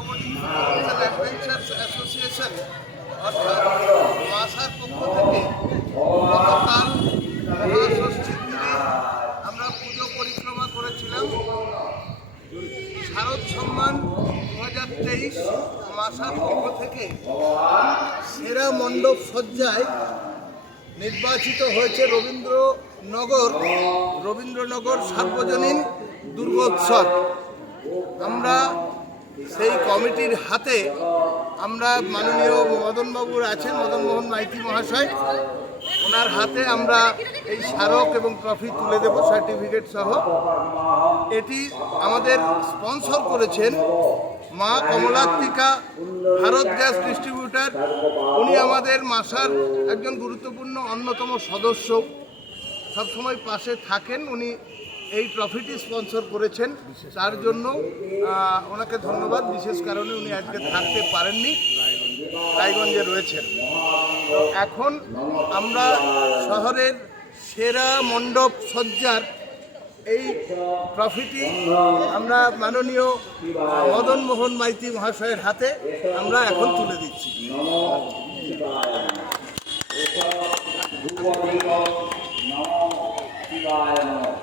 Automotive adventures association অর্থাৎ Masar পক্ষ থেকে গতকাল মহাষষ্ঠীর দিনে আমরা পুজো পরিক্রমা করেছিলাম। শারদ সম্মান 2023 মাসার পক্ষ থেকে সেরা মণ্ডপ সজ্জায় নির্বাচিত হয়েছে রবীন্দ্রনগর সার্বজনীন দুর্গোৎসব। আমরা সেই কমিটির হাতে আমরা মাননীয় মদনবাবুর আছেন, মদনমোহন মাইতি মহাশয়, ওনার হাতে আমরা এই স্মারক এবং ট্রফি তুলে দেব সার্টিফিকেট সহ। এটি আমাদের স্পন্সর করেছেন মা কমলাত্মিকা ভারত গ্যাস ডিস্ট্রিবিউটার। উনি আমাদের মাসার একজন গুরুত্বপূর্ণ অন্যতম সদস্য, সবসময় পাশে থাকেন। উনি এই ট্রফিটি স্পন্সর করেছেন, তার জন্য ওনাকে ধন্যবাদ। বিশেষ কারণে উনি আজকে থাকতে পারেননি, রায়গঞ্জে রয়েছেন। তো এখন আমরা শহরের সেরা মণ্ডপ সজ্জার এই ট্রফিটি আমরা মাননীয় মদনমোহন মাইতি মহাশয়ের হাতে আমরা এখন তুলে দিচ্ছি। নমঃ শিবায় নমঃ।